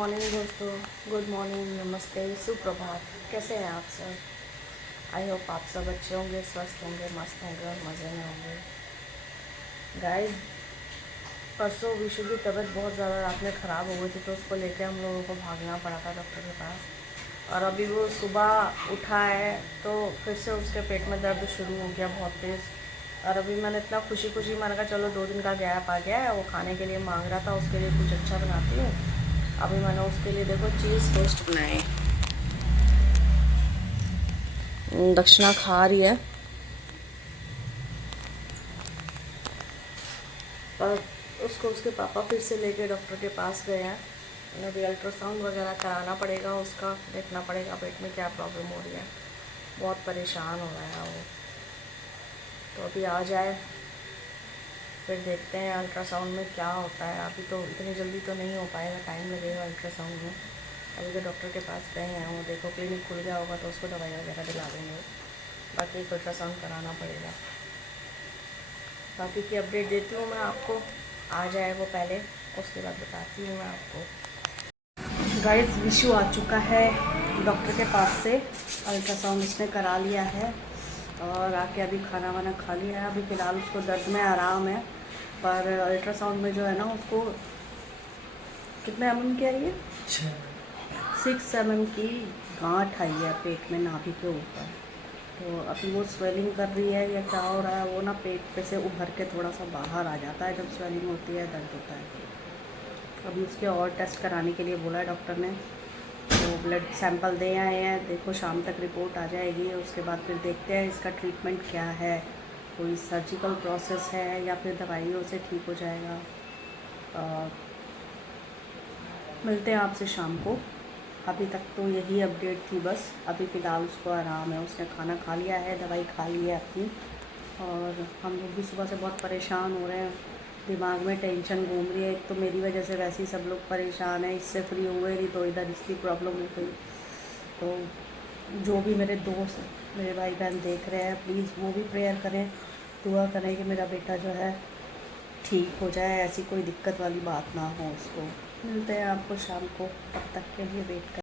Morning दोस्तों, good morning, नमस्ते, सुप्रभात। कैसे हैं आप सब? आई होप आप सब अच्छे होंगे, स्वस्थ होंगे, मस्त होंगे और मज़े में होंगे। गाइस, परसों विशु की तबीयत बहुत ज़्यादा रात में ख़राब हो गई थी, तो उसको लेके हम लोगों को भागना पड़ा था डॉक्टर के पास। और अभी वो सुबह उठा है तो फिर से उसके पेट में दर्द शुरू हो गया बहुत तेज़। और अभी मैंने इतना खुशी खुशी मैंने कहा चलो 2 दिन का गैप आ गया है, वो खाने के लिए मांग रहा था, उसके लिए कुछ अच्छा बनाती हूँ। अभी मैंने उसके लिए देखो चीज़ टोस्ट बनाए। दक्षिणा खा रही है और उसको उसके पापा फिर से लेके डॉक्टर के पास गए हैं। अभी अल्ट्रासाउंड वगैरह कराना पड़ेगा, उसका देखना पड़ेगा पेट में क्या प्रॉब्लम हो रही है। बहुत परेशान हो रहा है वो, तो अभी आ जाए फिर देखते हैं अल्ट्रासाउंड में क्या होता है। अभी तो इतनी जल्दी तो नहीं हो पाएगा, टाइम लगेगा अल्ट्रासाउंड में। अभी तो डॉक्टर के पास गए हैं, वो देखो क्लिनिक खुल गया होगा तो उसको दवाई वगैरह दिला देंगे। बाकी एक अल्ट्रासाउंड कराना पड़ेगा। बाकी की अपडेट देती हूँ मैं आपको, आ जाए वो पहले, उसके बाद बताती हूँ मैं आपको। गाइस, विशु आ चुका है डॉक्टर के पास से, अल्ट्रासाउंड उसने करा लिया है और आके अभी खाना वाना खा लिया है। अभी फ़िलहाल उसको दर्द में आराम है, पर अल्ट्रासाउंड में जो है ना उसको कितने mm की आई है? 6 mm की गांठ आई है पेट में, नाभि के ऊपर। तो अभी वो स्वेलिंग कर रही है या क्या हो रहा है, वो ना पेट पे से उभर के थोड़ा सा बाहर आ जाता है जब स्वेलिंग होती है, दर्द होता है। अभी उसके और टेस्ट कराने के लिए बोला है डॉक्टर ने, तो ब्लड सैंपल दे आए हैं। देखो शाम तक रिपोर्ट आ जाएगी, उसके बाद फिर देखते हैं इसका ट्रीटमेंट क्या है, कोई सर्जिकल प्रोसेस है या फिर दवाइयों से ठीक हो जाएगा। मिलते हैं आपसे शाम को। अभी तक तो यही अपडेट थी बस। अभी फ़िलहाल उसको आराम है, उसने खाना खा लिया है, दवाई खा ली है अपनी। और हम लोग भी सुबह से बहुत परेशान हो रहे हैं, दिमाग में टेंशन घूम रही है। एक तो मेरी वजह से वैसे ही सब लोग परेशान हैं, इससे फ्री हुए नहीं तो इधर इसकी प्रॉब्लम हो गई। तो जो भी मेरे दोस्त, मेरे भाई बहन देख रहे हैं, प्लीज़ वो भी प्रेयर करें, दुआ करें कि मेरा बेटा जो है ठीक हो जाए, ऐसी कोई दिक्कत वाली बात ना हो उसको। मिलते हैं आपको शाम को, तब तक के लिए वेट कर।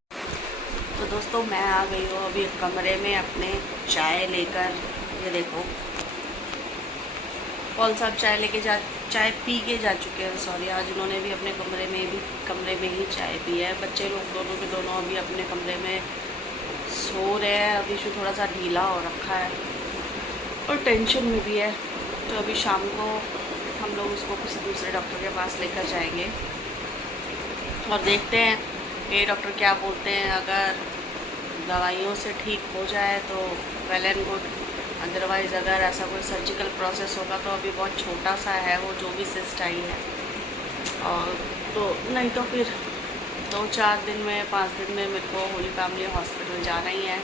तो दोस्तों, मैं आ गई हूँ अभी कमरे में अपने, चाय लेकर। ये देखो कौन सा चाय लेके चाय पी के जा चुके हैं, सॉरी। आज उन्होंने भी अपने कमरे में ही चाय पी है। बच्चे लोग दोनों के दोनों अभी अपने कमरे में सो रहे हैं। अभी शो थोड़ा सा ढीला हो रखा है और टेंशन में भी है, तो अभी शाम को हम लोग उसको किसी दूसरे डॉक्टर के पास लेकर जाएंगे और देखते हैं ये डॉक्टर क्या बोलते हैं। अगर दवाइयों से ठीक हो जाए तो वेल एंड गुड, अदरवाइज़ अगर ऐसा कोई सर्जिकल प्रोसेस होगा तो अभी बहुत छोटा सा है वो जो भी सिस्ट आई है, और तो नहीं तो फिर 2-4 दिन में 5 दिन में मेरे को होली फैमिली हॉस्पिटल जाना ही है।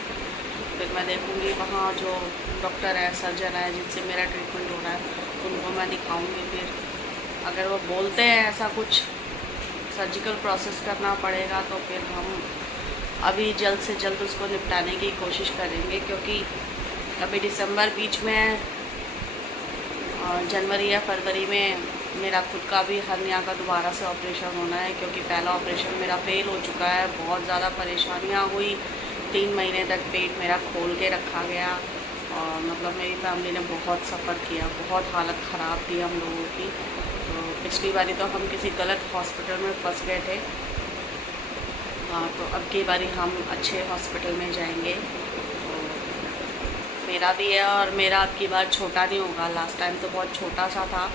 फिर मैं देखूँगी वहाँ जो डॉक्टर है, सर्जन है, जिनसे मेरा ट्रीटमेंट हो रहा है, उनको मैं दिखाऊँगी। फिर अगर वो बोलते हैं ऐसा कुछ सर्जिकल प्रोसेस करना पड़ेगा तो फिर हम अभी जल्द से जल्द उसको निपटाने की कोशिश करेंगे, क्योंकि अभी दिसंबर बीच में, जनवरी या फरवरी में मेरा खुद का भी हर्निया का दोबारा से ऑपरेशन होना है, क्योंकि पहला ऑपरेशन मेरा फेल हो चुका है। बहुत ज़्यादा परेशानियाँ हुई, 3 महीने तक पेट मेरा खोल के रखा गया और मतलब मेरी फैमिली ने बहुत सफ़र किया, बहुत हालत ख़राब थी हम लोगों की। तो पिछली बारी तो हम किसी गलत हॉस्पिटल में फंस गए थे, हाँ, तो अब की बारी हम अच्छे हॉस्पिटल में जाएंगे। तो मेरा भी है, और मेरा अब की बार छोटा नहीं होगा। लास्ट टाइम तो बहुत छोटा सा था,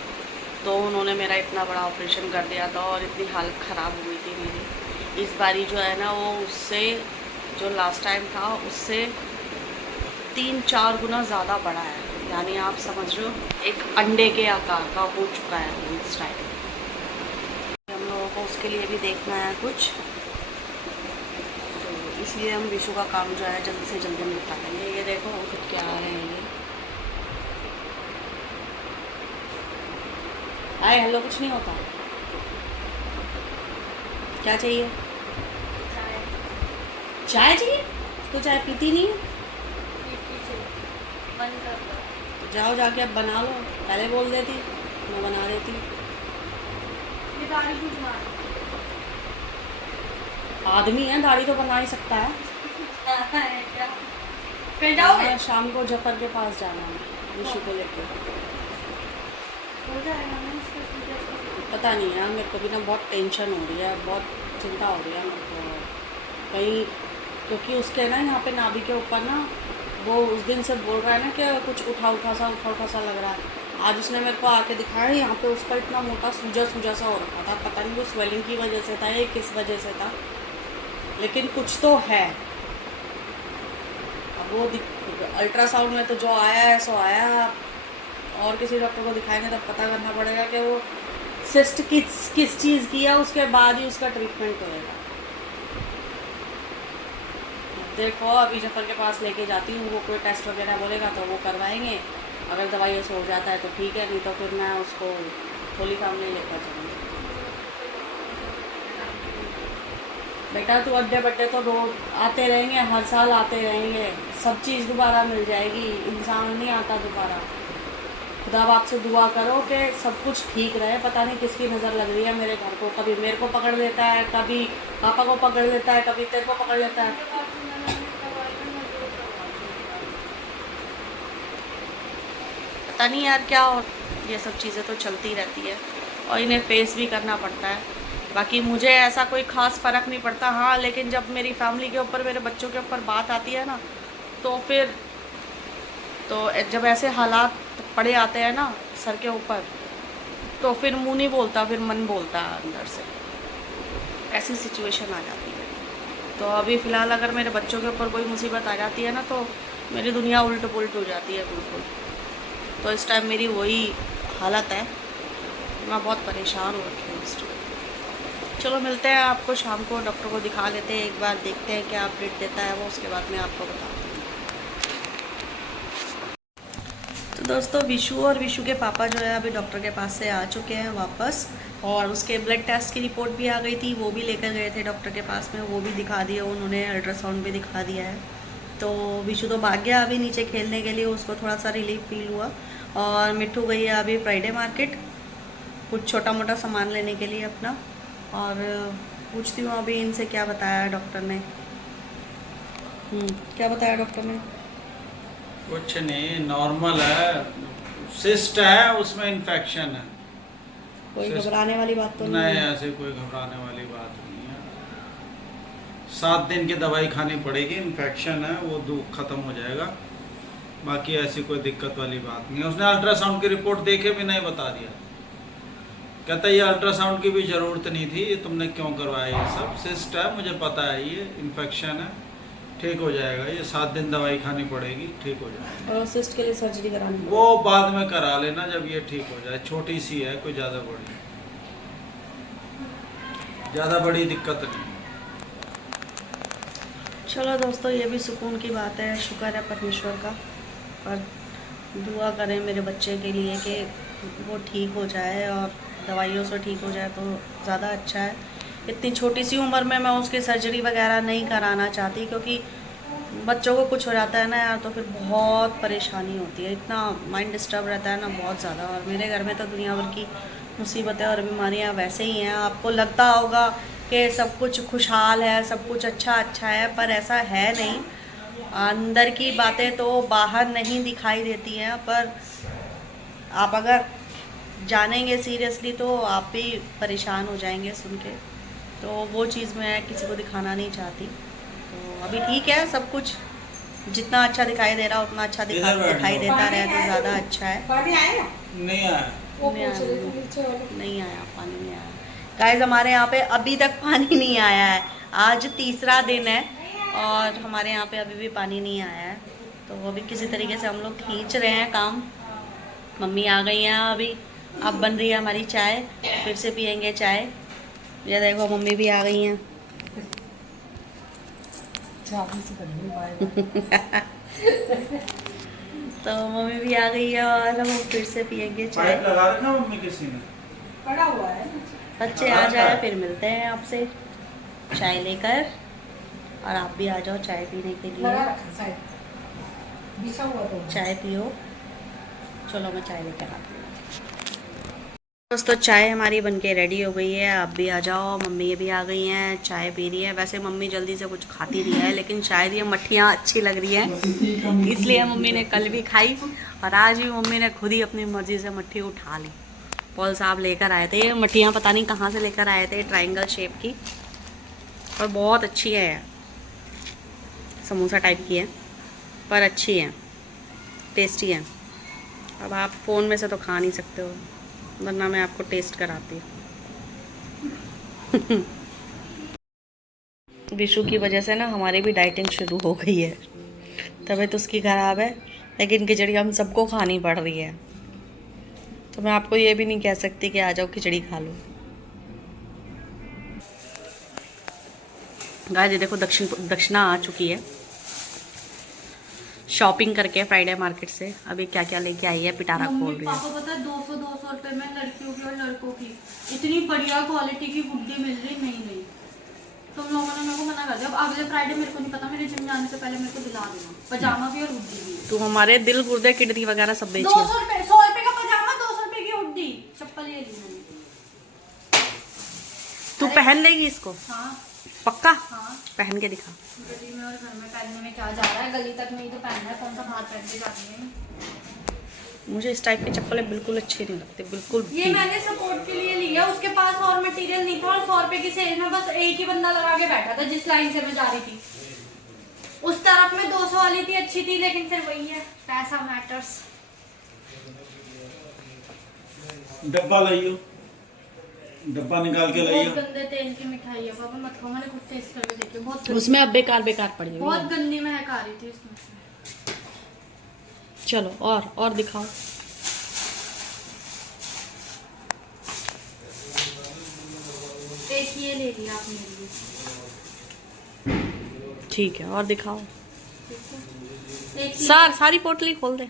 तो उन्होंने मेरा इतना बड़ा ऑपरेशन कर दिया था और इतनी हालत ख़राब हुई थी मेरी। इस बारी जो है ना वो उससे, जो लास्ट टाइम था उससे 3-4 गुना ज़्यादा बड़ा है। यानी आप समझ रहे हो, एक अंडे के आकार का हो चुका है वो इस टाइम। हम लोगों को उसके लिए भी देखना है कुछ, तो इसलिए हम विशु का काम जो है जल्दी से जल्दी निपटा लेंगे। ये देखो वो खुद क्या आ रहे हैं। ये हाय हेलो, कुछ नहीं होता। क्या चाहिए? चाय चाहिए? तो चाय पीती नहीं है? तो जाओ जाके अब बना लो, पहले बोल देती मैं बना देती। आदमी है, दाढ़ी तो बना ही सकता है। कहीं जाओगे? हाँ, शाम को जफर के पास जाना है विशु को लेकर। हो जाएगा ना इसका पूजा। पता नहीं यार, मेरे को भी ना बहुत टेंशन हो रही है, बहुत चिंता हो रही है मेरे को कहीं, क्योंकि उसके ना यहाँ पे नाभि के ऊपर ना वो उस दिन से बोल रहा है ना कि कुछ उठा उठा सा लग रहा है। आज उसने मेरे को आके दिखाया, यहाँ पे उसका इतना मोटा सूजा सा हो रखा था, पता नहीं वो स्वेलिंग की वजह से था या किस वजह से था, लेकिन कुछ तो है। अब वो अल्ट्रासाउंड में तो जो आया है सो आया, और किसी डॉक्टर को दिखाएंगे तब पता करना पड़ेगा कि वो सिस्ट किस चीज़ की है, उसके बाद ही उसका ट्रीटमेंट होएगा। देखो अभी जफर के पास लेके जाती हूँ, वो कोई टेस्ट वगैरह बोलेगा तो वो करवाएंगे, अगर दवाइयों से हो जाता है तो ठीक है, नहीं तो फिर मैं उसको होली काम नहीं लेकर चलूँगी। बेटा तू अड्डे बड्डे तो रोज आते रहेंगे, हर साल आते रहेंगे, सब चीज़ दोबारा मिल जाएगी, इंसान नहीं आता दोबारा। खुदा बाप से दुआ करो कि सब कुछ ठीक रहे। पता नहीं किसकी नज़र लग रही है मेरे घर को, कभी मेरे को पकड़ लेता है, कभी पापा को पकड़ लेता है, कभी तेरे को पकड़ लेता है। पता नहीं यार क्या, और ये सब चीज़ें तो चलती रहती है और इन्हें फेस भी करना पड़ता है। बाकी मुझे ऐसा कोई ख़ास फ़र्क नहीं पड़ता, हाँ लेकिन जब मेरी फैमिली के ऊपर, मेरे बच्चों के ऊपर बात आती है ना, तो फिर तो जब ऐसे हालात पड़े आते हैं ना सर के ऊपर, तो फिर मुंह नहीं बोलता, फिर मन बोलता है अंदर से, ऐसी सिचुएशन आ जाती है। तो अभी फ़िलहाल अगर मेरे बच्चों के ऊपर कोई मुसीबत आ जाती है ना, तो मेरी दुनिया उल्ट पुल्ट हो जाती है बिल्कुल। तो इस टाइम मेरी वही हालत है, मैं बहुत परेशान हो रखी हूँ इस टाइम। चलो मिलते हैं आपको शाम को, डॉक्टर को दिखा लेते हैं एक बार, देखते हैं क्या अपडेट देता है वो, उसके बाद मैं आपको बताती हूँ। तो दोस्तों विशु और विशु के पापा जो है अभी डॉक्टर के पास से आ चुके हैं वापस, और उसके ब्लड टेस्ट की रिपोर्ट भी आ गई थी, वो भी लेकर गए थे डॉक्टर के पास में, वो भी दिखा दिया उन्होंने, अल्ट्रासाउंड भी दिखा दिया है। तो विशु तो भाग गया अभी नीचे खेलने के लिए, उसको थोड़ा सा रिलीफ फील हुआ। और मिट्टू गई है अभी फ्राइडे मार्केट कुछ छोटा मोटा सामान लेने के लिए अपना, और पूछती हूँ अभी इनसे क्या बताया डॉक्टर ने। क्या बताया डॉक्टर ने? कुछ नहीं, नॉर्मल है, सिस्ट है, उसमें इन्फेक्शन है। कोई घबराने वाली बात तो नहीं है? ऐसे कोई घबराने वाली बात नहीं है। 7 दिन की दवाई खानी पड़ेगी, इन्फेक्शन है वो दुख खत्म हो जाएगा, बाकी ऐसी कोई दिक्कत वाली बात नहीं है। उसने अल्ट्रासाउंड की रिपोर्ट देखे भी नहीं बता दिया, कहता ये अल्ट्रासाउंड की भी ज़रूरत नहीं थी, ये तुमने क्यों करवाया, ये सब सिस्ट है, मुझे पता है ये इन्फेक्शन है, ठीक हो जाएगा, ये 7 दिन दवाई खानी पड़ेगी, ठीक हो जाएगा। और सिस्ट के लिए सर्जरी करानी है? वो बाद में करा लेना जब ये ठीक हो जाए, छोटी सी है, कोई ज़्यादा बड़ी दिक्कत नहीं। चलो दोस्तों ये भी सुकून की बात है, शुक्र है परमेश्वर का, और दुआ करें मेरे बच्चे के लिए कि वो ठीक हो जाए और दवाइयों से ठीक हो जाए तो ज़्यादा अच्छा है। इतनी छोटी सी उम्र में मैं उसकी सर्जरी वगैरह नहीं कराना चाहती, क्योंकि बच्चों को कुछ हो जाता है ना यार तो फिर बहुत परेशानी होती है, इतना माइंड डिस्टर्ब रहता है ना बहुत ज़्यादा। और मेरे घर में तो दुनिया भर की मुसीबतें और बीमारियां वैसे ही हैं। आपको लगता होगा कि सब कुछ खुशहाल है, सब कुछ अच्छा है, पर ऐसा है नहीं। अंदर की बातें तो बाहर नहीं दिखाई देती हैं, पर आप अगर जानेंगे सीरियसली तो आप भी परेशान हो जाएंगे सुन के। तो वो चीज़ मैं किसी को दिखाना नहीं चाहती। तो अभी ठीक है सब कुछ, जितना अच्छा दिखाई दे रहा उतना अच्छा दिखाई देता रहे तो ज़्यादा अच्छा है। पानी आया? नहीं आया, नहीं आया पानी, नहीं आया गाइस। हमारे यहाँ पे अभी तक पानी नहीं आया है, आज तीसरा दिन है और हमारे यहाँ पे अभी भी पानी नहीं आया है। तो अभी किसी तरीके से हम लोग खींच रहे हैं काम। मम्मी आ गई हैं अभी, अब बन रही है हमारी चाय, फिर से पियेंगे चाय। ये देखो मम्मी भी आ गई हैं। तो मम्मी भी आ गई है और हम फिर से पियेंगे चाय। पाइप लगा रखा मम्मी किसी ने, पड़ा हुआ है। बच्चे आ जाए फिर मिलते हैं आपसे चाय लेकर, और आप भी आ जाओ चाय पीने के लिए। बिछा हुआ तो चाय पियो। चलो मैं चाय लेकर आती हूँ। दोस्तों चाय हमारी बनके रेडी हो गई है। आप भी आ जाओ, मम्मी भी आ गई हैं, चाय पी रही है। वैसे मम्मी जल्दी से कुछ खाती नहीं है, लेकिन शायद ये मट्ठियाँ अच्छी लग रही हैं, इसलिए मम्मी ने कल भी खाई और आज भी मम्मी ने खुद ही अपनी मर्जी से मट्ठी उठा ली। पॉल साहब लेकर आए थे ये मट्ठियाँ, पता नहीं कहाँ से लेकर आए थे, ट्रायंगल शेप की और बहुत अच्छी है, समोसा टाइप की है पर अच्छी है, टेस्टी है। अब आप फ़ोन में से तो खा नहीं सकते हो, वरना मैं आपको टेस्ट कराती हूँ। विशु की वजह से ना हमारी भी डाइटिंग शुरू हो गई है। तबीयत उसकी ख़राब है, लेकिन खिचड़ी हम सबको खानी पड़ रही है, तो मैं आपको ये भी नहीं कह सकती कि आ जाओ खिचड़ी खा लो। गाइस ये देखो दक्षिणा आ चुकी है शॉपिंग करके फ्राइडे मार्केट से। अभी क्या क्या लेके आई है, पिटारा खोल रही है। पापा पता है 200 रुपए में लड़कियों की और लड़कों की इतनी बढ़िया क्वालिटी की हुड्डी मिल रही। नहीं तुम लोगों ने मेरे को मना कर दिया। अब अगले फ्राइडे मेरे को नहीं पता, मेरे जिम जाने से पहले मेरे को दिला देना पजामा भी और हुड्डी भी। तू हमारे दिल गुर्दे किडनी वगैरह सब बेची 200 रुपए 100 रुपए का पजामा, 200 रुपए की हुड्डी, चप्पल ले ली मैंने। तू पहन लेगी इसको? हाँ पक्का? हाँ पहन के दिखा। गली में और घर में पहनने में क्या जा रहा है, गली तक में ही तो पहनना है, कौन सा बाहर पहन के जाती है। मुझे इस टाइप की चप्पलें बिल्कुल अच्छी नहीं लगती, बिल्कुल ये भी। मैंने सपोर्ट के लिए लिया, उसके पास और मटेरियल नहीं था और 100 रुपए की सेल में बस एक ही बंदा लगा के बैठा था जिस लाइन से मैं जा रही थी। उस तरफ में 200 वाली थी, अच्छी थी, लेकिन फिर वही है, पैसा मैटर्स। डब्बा लाइयो, डब्बा निकाल के बहुत लाइयो। गंदे तेल की मिठाई है पापा, मत खाओ, मैंने खुद टेस्ट करके देखी, बहुत गंदी- उसमें अब बेकार पड़ी हुई बहुत है। गंदी महक आ रही थी उसमें से। चलो और दिखाओ। एक ये ले लिया आप मेरे लिए, ठीक है, और दिखाओ। एक सारी पोटली खोल दे।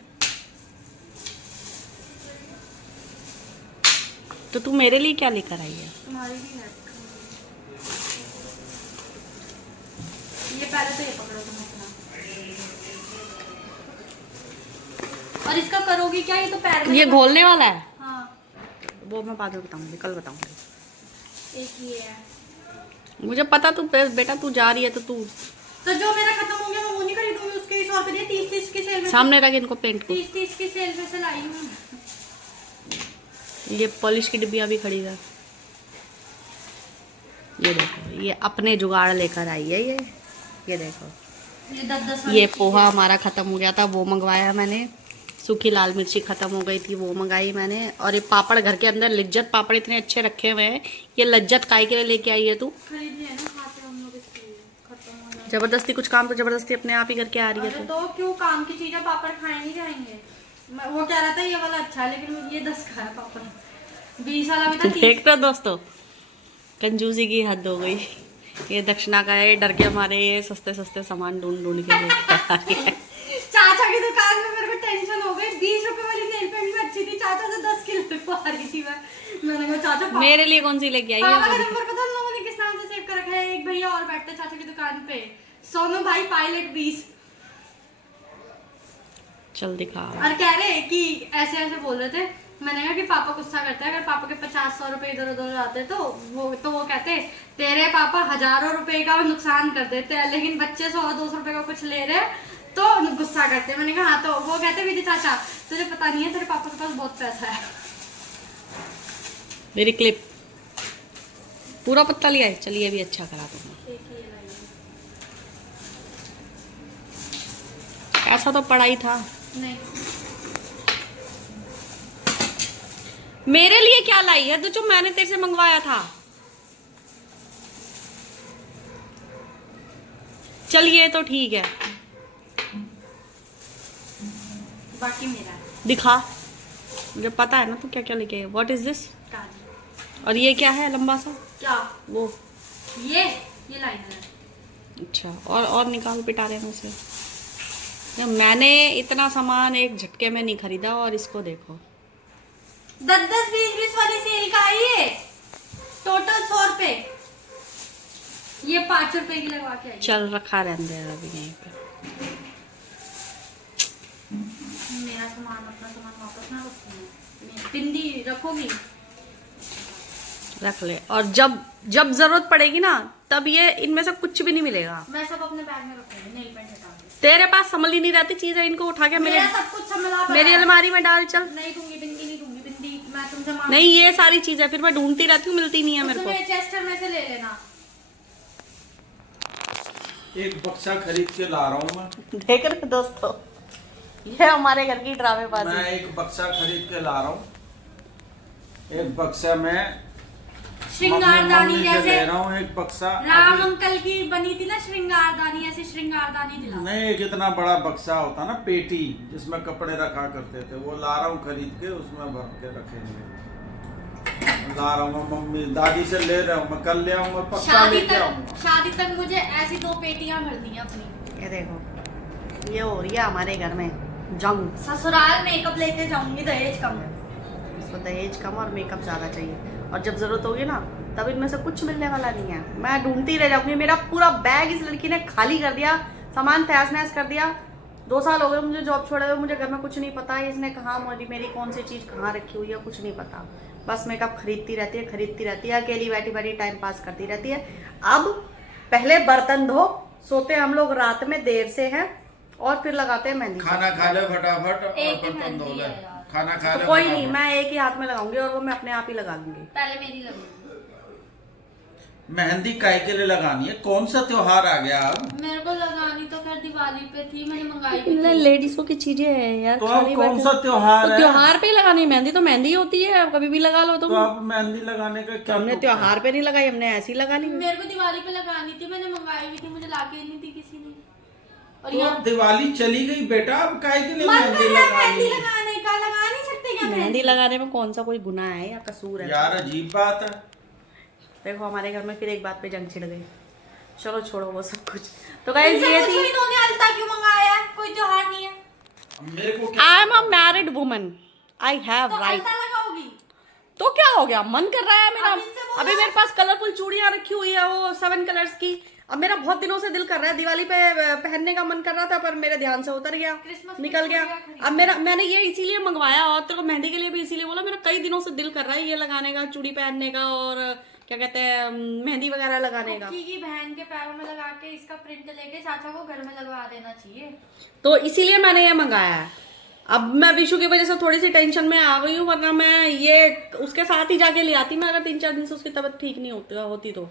तो तू मेरे लिए क्या लेकर आई है? तुम्हारी भी है, ये पहले तो ये पकड़ो तुम अपना। और इसका करोगी क्या, ये तो पैर में ये घोलने वाला है? हाँ वो मैं बाद में बताऊंगी, कल बताऊंगी। एक ये है। मुझे पता तू बेटा तू जा रही है तो तू तो जो मेरा खत्म हो गया मैं वो नहीं खरीदूंगी, उसके 100 रुपए दिए, 30 की सेल में। सामने रख इनको पेंट को। 30 की सेल में से लाई हूँ। ये पॉलिश की डिब्बियाँ भी खरीदा। ये देखो, ये अपने जुगाड़ लेकर आई है ये देखो। ये 10 ये पोहा हमारा ख़त्म हो गया था, वो मंगवाया मैंने। सूखी लाल मिर्ची ख़त्म हो गई थी, वो मंगाई मैंने। और ये पापड़ घर के अंदर लिज्जत पापड़ इतने अच्छे रखे हुए हैं। ये लज्जत काय के लिए लेके आई है तू? खरीद लिया ना, खाते हम लोग इसके लिए, खत्म हो जाए। जबरदस्ती कुछ काम तो जबरदस्ती अपने आप ही करके आ रही है अरे तू। तो क्यों, काम की चीजें पापड़ खाए नहीं जाएंगे। वो कह रहा था ये वाला अच्छा है, लेकिन ये 10 खाया पापड़, 20 वाला भी था। देख रहे हो दोस्तों, कंजूसी की हद हो गई। ये दक्षिणा का है, डर के मारे ये सस्ते सामान ढूंढ के लेके आ रही है। चाचा की दुकान में मेरे को टेंशन हो गई, 20 रुपए वाली नेल पेंट भी अच्छी थी, चाचा से 10 किलो लगवा रही थी मैंने कहा चाचा मेरे लिए कौन सी लेके आई पापा का है? नंबर पता उन लोगों ने किस नाम से सेव कर रखा है, एक भैया और बैठते चाचा की दुकान पे, सोनू भाई पायलट 20। चल दिखा। और कह रहे कि ऐसे बोल रहे थे। मैंने कहा कि पापा गुस्सा करते हैं, अगर पापा के 50-100 रुपए इधर उधर आते तो वो कहते तेरे पापा हजारों रुपए का नुकसान कर देते हैं, लेकिन बच्चे 100-200 रुपए का कुछ ले रहे तो गुस्सा करते हैं। मैंने कहा हाँ, तो वो कहते विधि चाचा तुझे पता नहीं है, तेरे पापा के पास बहुत पैसा है। मेरी क्लिप पूरा पत्ता लिया है। चलिए अभी अच्छा करा दूंगा। ऐसा तो पड़ा ही था। नहीं मेरे लिए क्या लाई है जो मैंने तेरे से मंगवाया था? चलिए तो ठीक है, बाकी मेरा है। दिखा, मुझे पता है ना तू क्या क्या लेके आई। What is this? काजल। और ये क्या है लंबा सा? क्या वो ये लाइनर है। अच्छा, और निकाल पिटारे में से। मैंने इतना सामान एक झटके में नहीं खरीदा, और इसको देखो 10-10, 20-20 वाली सेल का है ये, टोटल 100 रुपए। ये 5 रुपए की लगवा के आई। चल रखा रहने दे अभी यहीं पे। मेरा सामान अपना सामान वापस ना रखूंगी। बिंदी रखोगी? रख ले, और जब जब जरूरत पड़ेगी ना तब ये इनमें से कुछ भी नहीं मिलेगा। मैं सब अपने बैग में रखूंगी, नेल पेंट हटा के। तेरे पास संभल ही नहीं रहती चीजें, इनको उठा के मेरा सब कुछ संभला पड़ा मेरी है। अलमारी में डाल चल। नहीं दूंगी, बिंदी नहीं दूंगी, बिंदी मैं तुमसे मांग नहीं, ये सारी चीजें फिर मैं ढूंढती रहती हूँ, मिलती नहीं है मेरे को। चेस्टर में से ले लेना। एक बक्सा खरीद के ला रहा हूँ मैं। देख रहे दोस्तों, ये हमारे घर की ड्रामेबाजी। मैं एक बक्सा खरीद के ला रहा हूँ। एक बक्सा में श्रृंगारदानी मम्मी से जैसे ले रहा हूँ एक बक्सा। राम अंकल की बनी थी ना श्रृंगारदानी, ऐसी श्रृंगारदानी दिला। नहीं, एक इतना बड़ा बक्सा होता ना पेटी जिसमें कपड़े रखा करते थे, वो ला रहा हूँ खरीद के, उसमें भर के रखेंगे। ला रहा हूँ मम्मी दादी से ले रहा हूँ मैं, कल ले आऊंगा, पक्का लेके आऊंगा। शादी तक मुझे ऐसी 2 पेटियां भरनी है अपनी। ये देखो, ये हो रही है हमारे घर में जंग। ससुराल मेकअप लेके जाऊंगी, दहेज कम है। इसको दहेज कम और मेकअप ज्यादा चाहिए, और जब जरूरत होगी ना तब इनमें से कुछ मिलने वाला नहीं है। मैं ढूंढती रह जाऊंगी। मेरा पूरा बैग इस लड़की ने खाली कर दिया, सामान तहस नहस कर दिया। 2 साल हो गए मुझे जॉब छोड़े हुए, मुझे घर में कुछ नहीं पता है इसने कहाँ मेरी कौन सी चीज कहाँ रखी हुई है, कुछ नहीं पता। बस मेकअप खरीदती रहती है, अकेली बैठी बैठी टाइम पास करती रहती है। अब पहले बर्तन धो, सोते हम लोग रात में देर से हैं, और फिर लगाते हैं मेहंदी। खाना खा ले फटाफट और एक बर्तन मेहंदी धो ले। है यार। खाना खा ले कोई फटाफट। नहीं, मैं एक ही हाथ में लगाऊंगी और वो मैं अपने आप ही लगा लूंगी। पहले मेरी लगेगी। मेहंदी काय के लिए लगानी है? कौन सा त्योहार आ गया अब? मेरे को लगानी तो खैर दिवाली पे थी, मैंने मंगाई भी इन थी। लेडीजों की चीजें हैं यार। तो अब खाली कौन बैठे- सा त्योहार तो है? त्योहार पे ही लगानी है मेहंदी, तो मेहंदी होती है, अब कभी भी लगा लो तुम। तो अब मेहंदी लगाने का क्या हमने तुक है? त्योहार पे नहीं लगाई, हमने ऐसी लगा ली। मेरे को दिवाली पे लगानी थी, मैंने मंगाई भी थी, मुझे लाके नहीं दी किसी ने। और तो यहाँ अब दिवाली चली गई बेटा, अब काय के लिए मन मेहंदी कर रहा है लगानी मेहंदी है? लगाने का, लगा नहीं सकते क्या मेहंदी लगाने में कौन सा कोई गुनाह है या कसूर है? यार अजीब बात है। देखो हमारे घर में फिर एक बात पे जंग छिड़ गई। चलो छोड़ो वो सब कुछ। तो गाइस ये थी, इन्होंने अलता क्यों मंगाया है? कोई त्योहार नहीं है अब मेरे को क्या I am a married woman, I have तो राइट। अलता लगाओगी। तो क्या हो गया, मन कर रहा है मेरा। अब इनसे बोलो। अभी मेरे पास कलरफुल चूड़ियां रखी हुई है, वो 7 कलर्स की। अब मेरा बहुत दिनों से दिल कर रहा है, दिवाली पे पहनने का मन कर रहा था, पर मेरे ध्यान से उतर गया, क्रिसमस निकल पे गया। चूड़ियां खरीद अब मैंने ये इसीलिए मंगवाया, और तेरे को मेहंदी के लिए भी इसीलिए बोला। मेरा कई दिनों से दिल कर रहा है ये लगाने का, चूड़ी पहनने का, और क्या कहते हैं मेहंदी वगैरह लगाने का। कुकी की बहन के पैरों में लगा के इसका प्रिंट लेके चाचा को घर में लगवा देना चाहिए। तो इसीलिए मैंने ये मंगाया है। अब मैं विशु की वजह से थोड़ी सी टेंशन में आ गई हूँ, वरना मैं ये उसके साथ ही जाके ले आती मैं, अगर 3-4 दिन से उसकी तबीयत ठीक नहीं होती तो।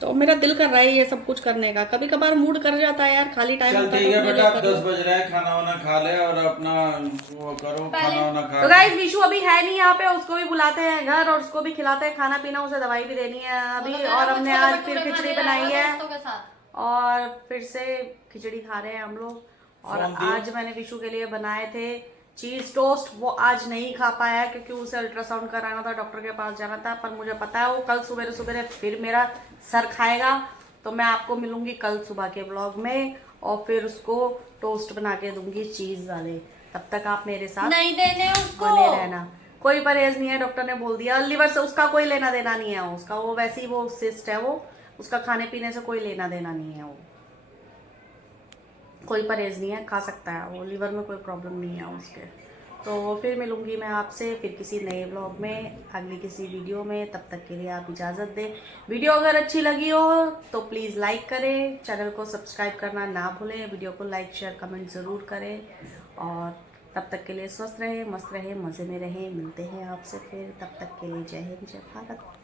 तो मेरा दिल कर रहा है ये सब कुछ करने का। कभी कभार मूड कर जाता है यार, खाली टाइम चल होता ठीक है तो अपने बेटा, लिए अब कर लो। 10 बज रहे हैं, खाना वाना खा ले और अपना वो करो, खाना वाना खा तो ले। गाइस विशु अभी है नहीं यहाँ पे, उसको भी बुलाते हैं घर और उसको भी खिलाते हैं खाना पीना, उसे दवाई भी देनी है अभी। और हमने आज फिर खिचड़ी बनाई है, दोस्तों के साथ। और फिर से खिचड़ी खा रहे हैं हम लोग। और फोन दियो। आज मैंने विशु के लिए बनाए थे चीज टोस्ट, वो आज नहीं खा पाया क्योंकि उसे अल्ट्रासाउंड कराना था, डॉक्टर के पास जाना था। पर मुझे पता है वो कल सुबह सुबह फिर मेरा सर खाएगा, तो मैं आपको मिलूंगी कल सुबह के ब्लॉग में, और फिर उसको टोस्ट बना के दूंगी चीज वाले। तब तक आप मेरे साथ नहीं देने उसको, बने रहना। कोई परहेज नहीं है, डॉक्टर ने बोल दिया। लीवर से उसका कोई लेना देना नहीं है, उसका वो वैसे ही वो सिस्ट है, वो उसका खाने पीने से कोई लेना देना नहीं है, वो कोई परहेज नहीं है, खा सकता है वो, लीवर में कोई प्रॉब्लम नहीं है उसके। तो फिर मिलूंगी मैं आपसे फिर किसी नए ब्लॉग में, अगली किसी वीडियो में। तब तक के लिए आप इजाज़त दें। वीडियो अगर अच्छी लगी हो तो प्लीज़ लाइक करें, चैनल को सब्सक्राइब करना ना भूलें, वीडियो को लाइक शेयर कमेंट ज़रूर करें। और तब तक के लिए स्वस्थ रहें, मस्त रहें, मज़े में रहें। मिलते हैं आपसे फिर, तब तक के लिए जय हिंद, जय भारत।